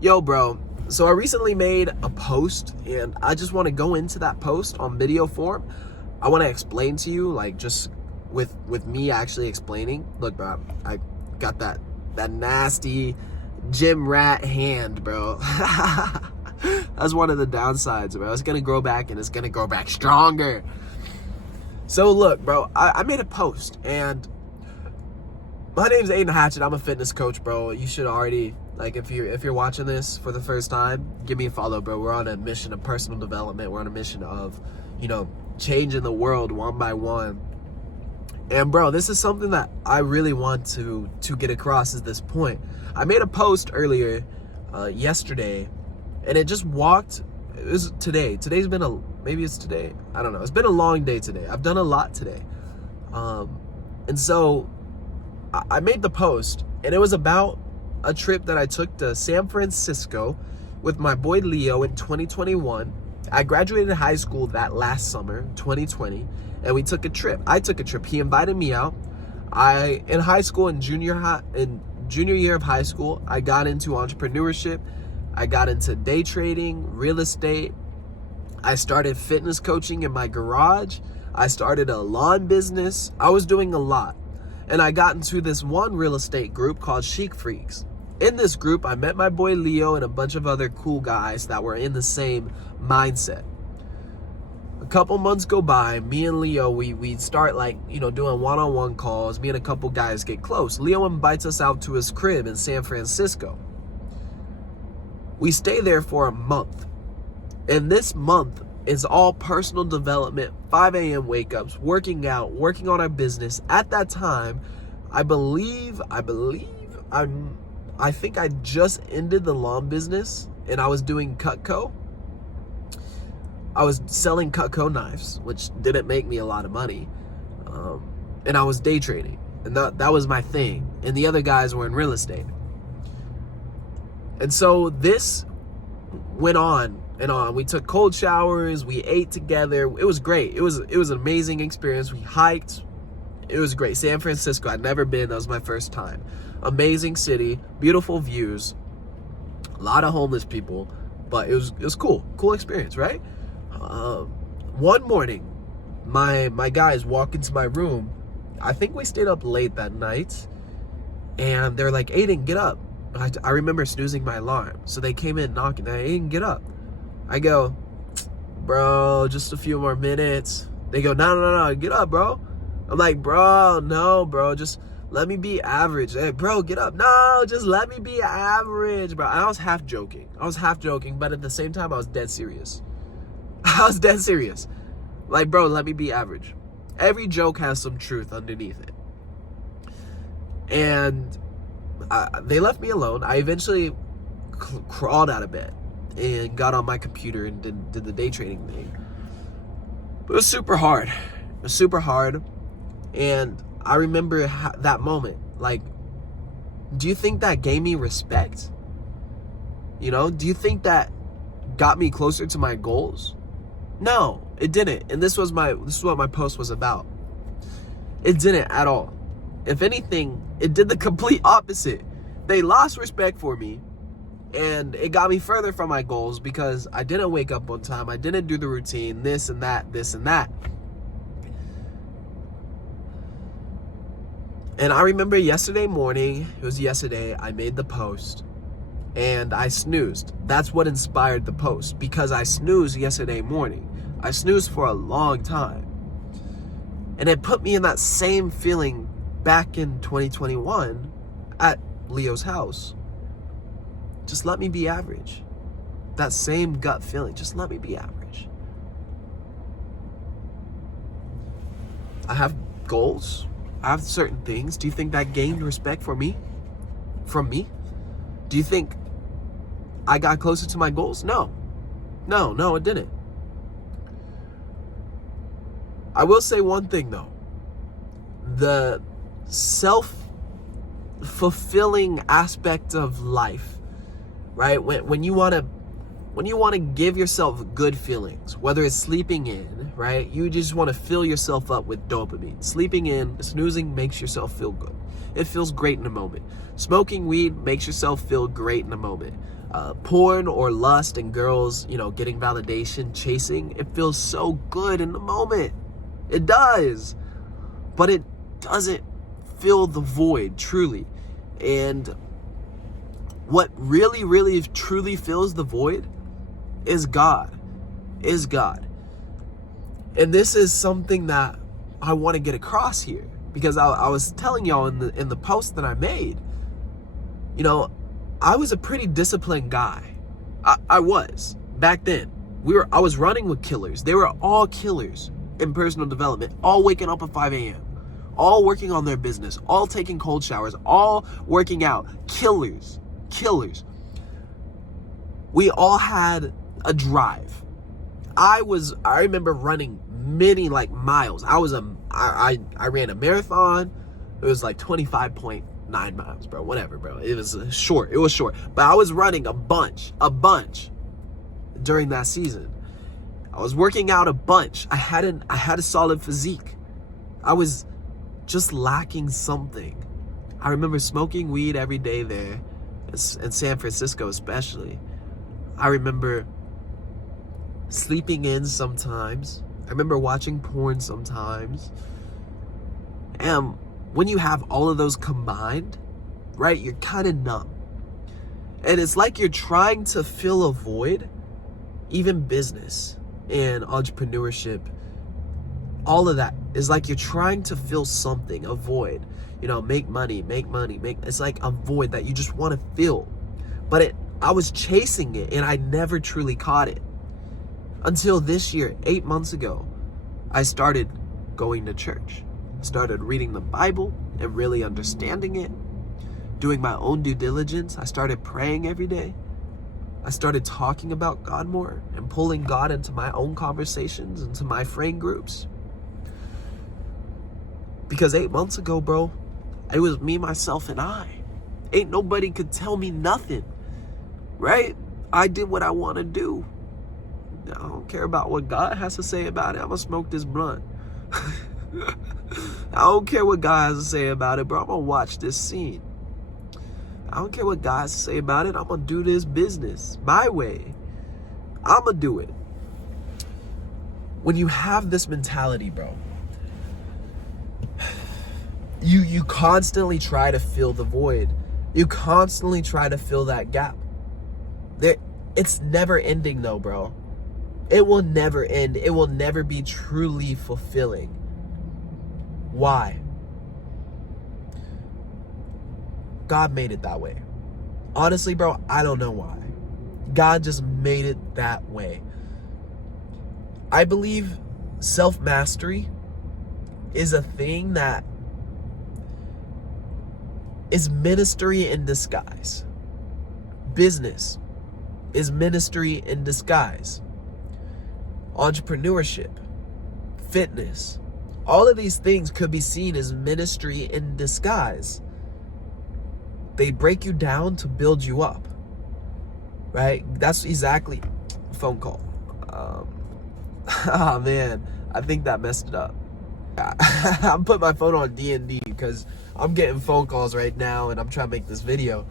Yo, bro. So I recently made a post, and I just want to go into that post on video form. I want to explain to you, like, just with me actually explaining. Look, bro, I got that nasty gym rat hand, bro. That's one of the downsides, bro. It's gonna grow back, and it's gonna grow back stronger. So look, bro, I made a post, and my name's Aiden Hatchett. I'm a fitness coach, bro. You should already, like, if you're watching this for the first time, give me a follow, bro. We're on a mission of personal development. We're on a mission of, changing the world one by one. And bro, this is something that I really want to get across at this point. I made a post earlier, yesterday, and it just walked. It was today. Today's been maybe it's today. I don't know. It's been a long day today. I've done a lot today, and so I made the post, and it was about a trip that I took to San Francisco with my boy Leo in 2021. I graduated high school that last summer, 2020, and we took a trip. I took a trip. He invited me out. In high school, in junior year of high school, I got into entrepreneurship. I got into day trading, real estate. I started fitness coaching in my garage. I started a lawn business. I was doing a lot. And I got into this one real estate group called Chic Freaks. In this group, I met my boy Leo and a bunch of other cool guys that were in the same mindset. A couple months go by, me and Leo, we start doing one-on-one calls. Me and a couple guys get close. Leo invites us out to his crib in San Francisco. We stay there for a month. And this month is all personal development, 5 a.m. wake-ups, working out, working on our business. At that time, I think I just ended the lawn business, and I was doing Cutco. I was selling Cutco knives, which didn't make me a lot of money. And I was day trading, and that was my thing. And the other guys were in real estate. And so this went on and on. We took cold showers. We ate together. It was great. It was an amazing experience. We hiked. It was great. San Francisco, I'd never been. That was my first time. Amazing city, beautiful views, a lot of homeless people, but it was cool. Cool experience, right? One morning, my guys walk into my room. I think we stayed up late that night, and they're like, "Aiden, get up." I remember snoozing my alarm. So they came in knocking. Aiden, get up. I go, "Bro, just a few more minutes." They go, No, get up, bro. I'm like, "Bro, no, bro, just let me be average." Hey, bro, get up. No, just let me be average, bro. I was half joking, but at the same time, I was dead serious. Like, bro, let me be average. Every joke has some truth underneath it. And they left me alone. I eventually crawled out of bed and got on my computer and did the day trading thing. But it was super hard. And I remember that moment. Like, do you think that gave me respect? Do you think that got me closer to my goals? No, it didn't. And this is what my post was about. It didn't at all. If anything, it did the complete opposite. They lost respect for me, and it got me further from my goals because I didn't wake up on time. I didn't do the routine, this and that. And I remember yesterday morning, I made the post, and I snoozed. That's what inspired the post, because I snoozed yesterday morning. I snoozed for a long time. And it put me in that same feeling back in 2021 at Leo's house. Just let me be average. That same gut feeling, just let me be average. I have goals. I have certain things. Do you think that gained respect from me? Do you think I got closer to my goals? No, it didn't. I will say one thing though. The self-fulfilling aspect of life, right? When you want to give yourself good feelings, whether it's sleeping in, right? You just want to fill yourself up with dopamine. Sleeping in, snoozing makes yourself feel good. It feels great in a moment. Smoking weed makes yourself feel great in a moment. Porn or lust and girls, getting validation, chasing, it feels so good in the moment. It does. But it doesn't fill the void, truly. And what really, really, truly fills the void is God. And this is something that I want to get across here, because I was telling y'all in the post that I made, I was a pretty disciplined guy. I was back then. I was running with killers. They were all killers in personal development, all waking up at 5 a.m., all working on their business, all taking cold showers, all working out. Killers. We all had a drive. I remember running many miles. I ran a marathon. It was 25.9 miles, bro. Whatever, bro. It was short. But I was running a bunch during that season. I was working out a bunch. I had a solid physique. I was just lacking something. I remember smoking weed every day there, in San Francisco especially. I remember sleeping in sometimes. I remember watching porn sometimes. And when you have all of those combined, right, you're kind of numb. And it's like you're trying to fill a void. Even business and entrepreneurship, all of that is like you're trying to fill something, a void. Make money. It's like a void that you just want to fill. But I was chasing it, and I never truly caught it. Until this year, 8 months ago, I started going to church. Started reading the Bible and really understanding it. Doing my own due diligence. I started praying every day. I started talking about God more and pulling God into my own conversations, into my friend groups. Because 8 months ago, bro, it was me, myself, and I. Ain't nobody could tell me nothing, right? I did what I want to do. I don't care about what God has to say about it. I'm going to smoke this blunt. I don't care what God has to say about it, bro. I'm going to watch this scene. I don't care what God has to say about it. I'm going to do this business my way. I'm going to do it. When you have this mentality, bro, you constantly try to fill the void. You constantly try to fill that gap. It's never ending though, bro. It will never end. It will never be truly fulfilling. Why? God made it that way. Honestly, bro, I don't know why. God just made it that way. I believe self-mastery is a thing that is ministry in disguise. Business is ministry in disguise. Entrepreneurship, fitness, all of these things could be seen as ministry in disguise. They break you down to build you up, right? That's exactly phone call. Oh man, I think that messed it up. I'm putting my phone on D&D because I'm getting phone calls right now and I'm trying to make this video.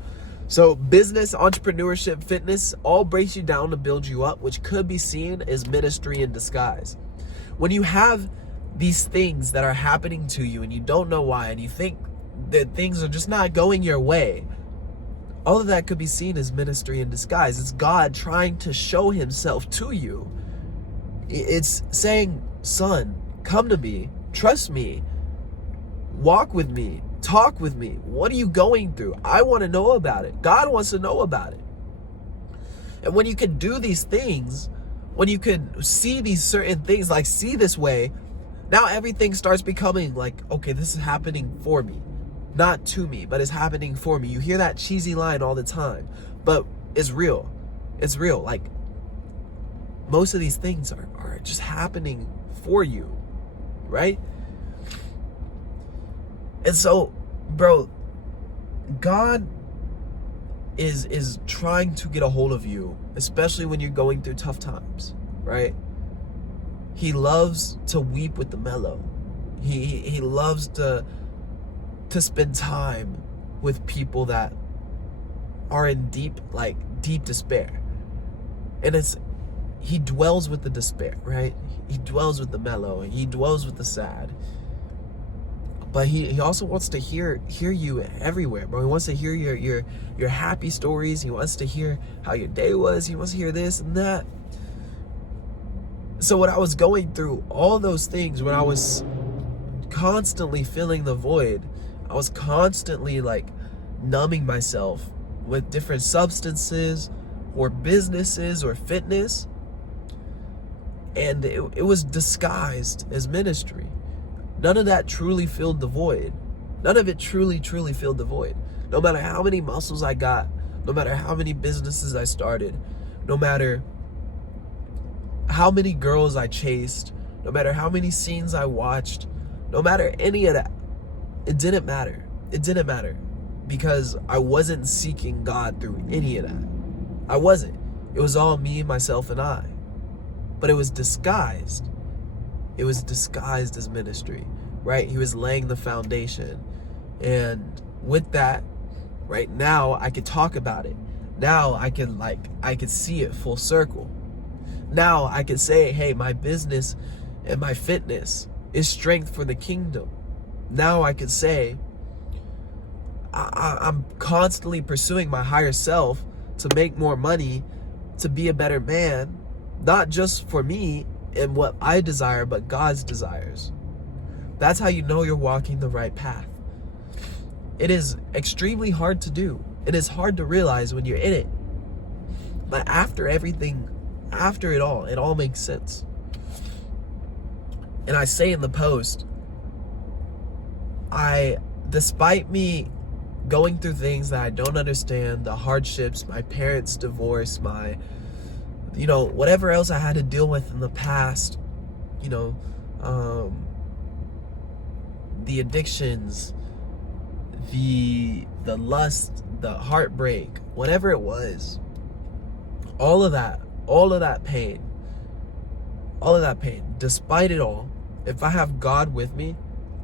So business, entrepreneurship, fitness, all breaks you down to build you up, which could be seen as ministry in disguise. When you have these things that are happening to you and you don't know why, and you think that things are just not going your way, all of that could be seen as ministry in disguise. It's God trying to show himself to you. It's saying, son, come to me, trust me, walk with me, talk with me. What are you going through? I want to know about it. God wants to know about it. And when you can do these things, when you can see these certain things, like see this way, now everything starts becoming like, okay, this is happening for me. Not to me, but it's happening for me. You hear that cheesy line all the time, but it's real. It's real. Like, most of these things are just happening for you, right? And so, bro, God is trying to get a hold of you, especially when you're going through tough times, right? He loves to weep with the mellow. He loves to to spend time with people that are in deep despair. And he dwells with the despair, right? He dwells with the mellow, and he dwells with the sad. But he also wants to hear you everywhere, bro. He wants to hear your happy stories. He wants to hear how your day was. He wants to hear this and that. So when I was going through all those things, when I was constantly filling the void, I was constantly like numbing myself with different substances or businesses or fitness. And it was disguised as ministry. None of that truly filled the void. None of it truly filled the void. No matter how many muscles I got, no matter how many businesses I started, no matter how many girls I chased, no matter how many scenes I watched, no matter any of that, it didn't matter. It didn't matter because I wasn't seeking God through any of that. I wasn't. It was all me, myself, and I. But it was disguised. It was disguised as ministry, right? He was laying the foundation. And with that, right now, I could talk about it. Now I could see it full circle. Now I could say, hey, my business and my fitness is strength for the kingdom. Now I could say, I'm constantly pursuing my higher self to make more money, to be a better man, not just for me and what I desire, but God's desires. That's how you know you're walking the right path. It is extremely hard to do. It is hard to realize when you're in it. But after everything, after it all makes sense. And I say in the post, despite me going through things that I don't understand, the hardships, my parents' divorce, whatever else I had to deal with in the past, the addictions, the lust, the heartbreak, whatever it was, all of that pain, despite it all, if I have God with me,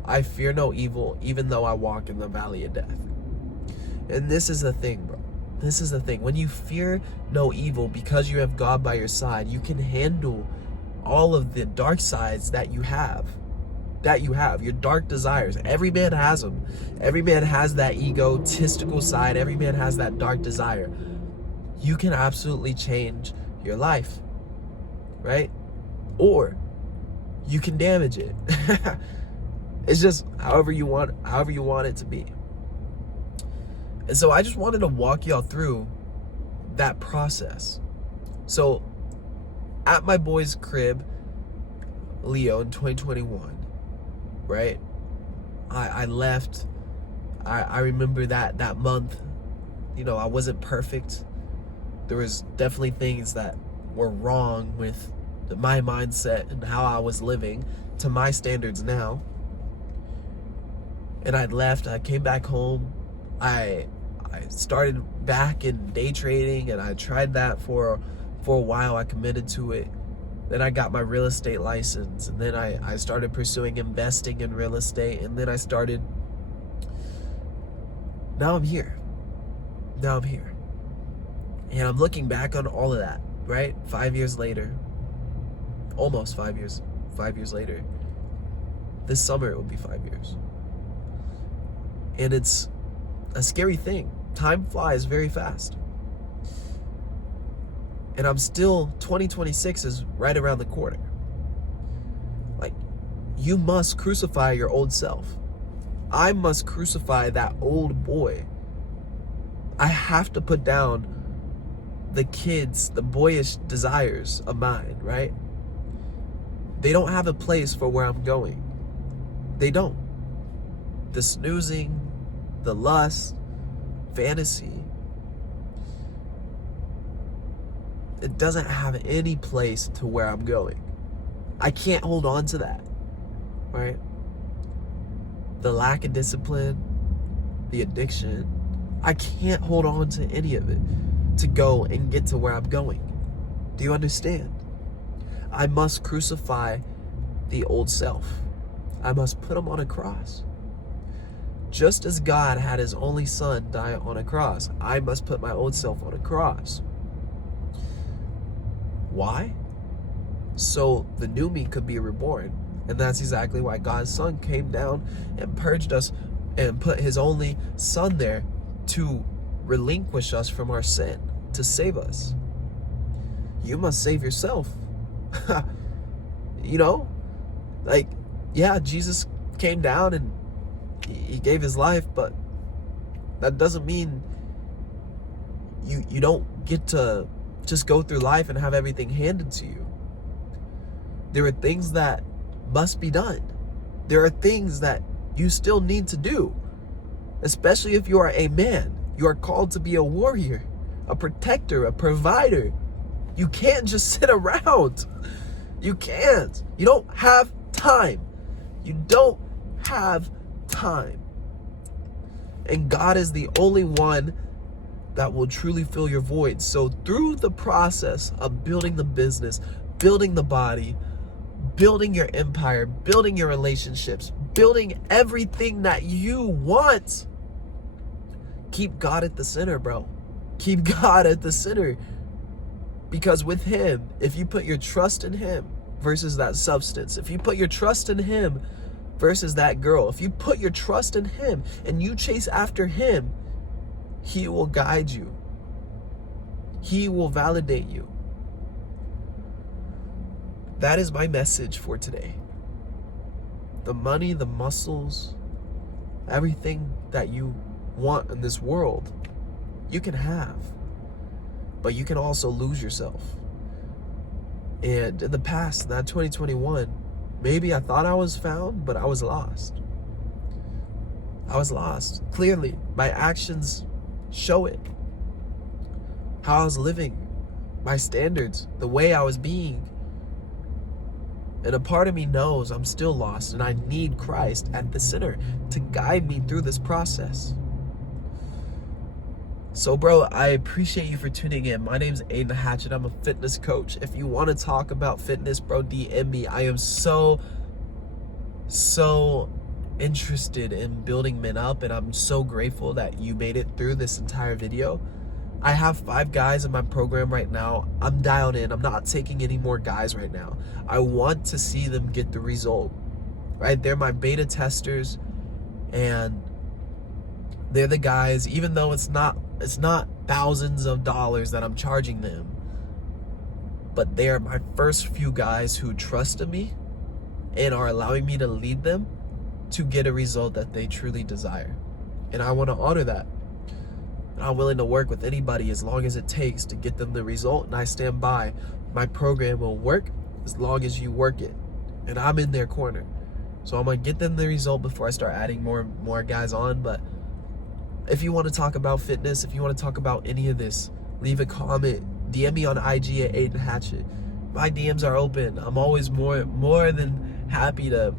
I fear no evil, even though I walk in the valley of death. And this is the thing, bro. This is the thing. When you fear no evil because you have God by your side, you can handle all of the dark sides that you have, your dark desires. Every man has them. Every man has that egotistical side. Every man has that dark desire. You can absolutely change your life, right? Or you can damage it. It's just however you want it to be. And so I just wanted to walk y'all through that process. So at my boy's crib, Leo, in 2021, right? I left. I remember that month, I wasn't perfect. There was definitely things that were wrong with my mindset and how I was living to my standards now. And I'd left. I came back home. I started back in day trading, and I tried that for a while. I committed to it. Then I got my real estate license, and then I started pursuing investing in real estate, and then now I'm here. And I'm looking back on all of that, right? 5 years later, almost 5 years later. This summer it will be 5 years. And it's a scary thing. Time flies very fast. And 2026 is right around the corner. Like, you must crucify your old self. I must crucify that old boy. I have to put down the boyish desires of mine, right? They don't have a place for where I'm going. They don't. The snoozing, the lust, fantasy, it doesn't have any place to where I'm going. I can't hold on to that, right? The lack of discipline, the addiction, I can't hold on to any of it to go and get to where I'm going. Do you understand? I must crucify the old self. I must put him on a cross. Just as God had his only son die on a cross, I must put my own self on a cross. Why? So the new me could be reborn. And that's exactly why God's son came down and purged us and put his only son there to relinquish us from our sin, to save us. You must save yourself. You know, like, yeah, Jesus came down and he gave his life, but that doesn't mean you don't get to just go through life and have everything handed to you. There are things that must be done. There are things that you still need to do, especially if you are a man. You are called to be a warrior, a protector, a provider. You can't just sit around. You can't. You don't have time. You don't have time. And God is the only one that will truly fill your void. So through the process of building the business, building the body, building your empire, building your relationships, building everything that you want, keep God at the center, bro. Keep God at the center. Because with him, if you put your trust in him versus that substance, if you put your trust in him versus that girl, if you put your trust in him and you chase after him, he will guide you. He will validate you. That is my message for today. The money, the muscles, everything that you want in this world, you can have. But you can also lose yourself. And in the past, in that 2021, maybe I thought I was found, but I was lost. I was lost. Clearly, my actions show it. How I was living, my standards, the way I was being. And a part of me knows I'm still lost and I need Christ at the center to guide me through this process. So bro, I appreciate you for tuning in. My name's Aiden Hatchett. I'm a fitness coach. If you want to talk about fitness, bro, DM me. I am so interested in building men up, and I'm so grateful that you made it through this entire video. I have 5 guys in my program right now. I'm dialed in. I'm not taking any more guys right now. I want to see them get the result, right? They're my beta testers, and they're the guys, even though it's not thousands of dollars that I'm charging them, but they're my first few guys who trusted me and are allowing me to lead them to get a result that they truly desire. And I want to honor that. And I'm willing to work with anybody as long as it takes to get them the result, and I stand by. My program will work as long as you work it, and I'm in their corner. So I'm gonna get them the result before I start adding more guys on. But if you want to talk about fitness, if you want to talk about any of this, leave a comment, DM me on IG at Aiden Hatchett. My DMs are open. I'm always more than happy to,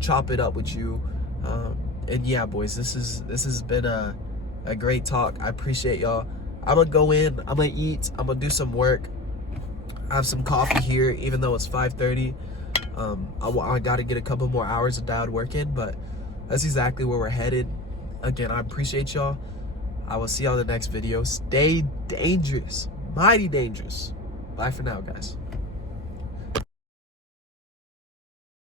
chop it up with you. And yeah, boys, this has been a great talk. I appreciate y'all. I'm gonna go in, I'm gonna eat, I'm gonna do some work. I have some coffee here, even though it's 5:30. I gotta get a couple more hours of dialed work in, but that's exactly where we're headed. Again, I appreciate y'all. I will see y'all in the next video. Stay dangerous, mighty dangerous. Bye for now, guys.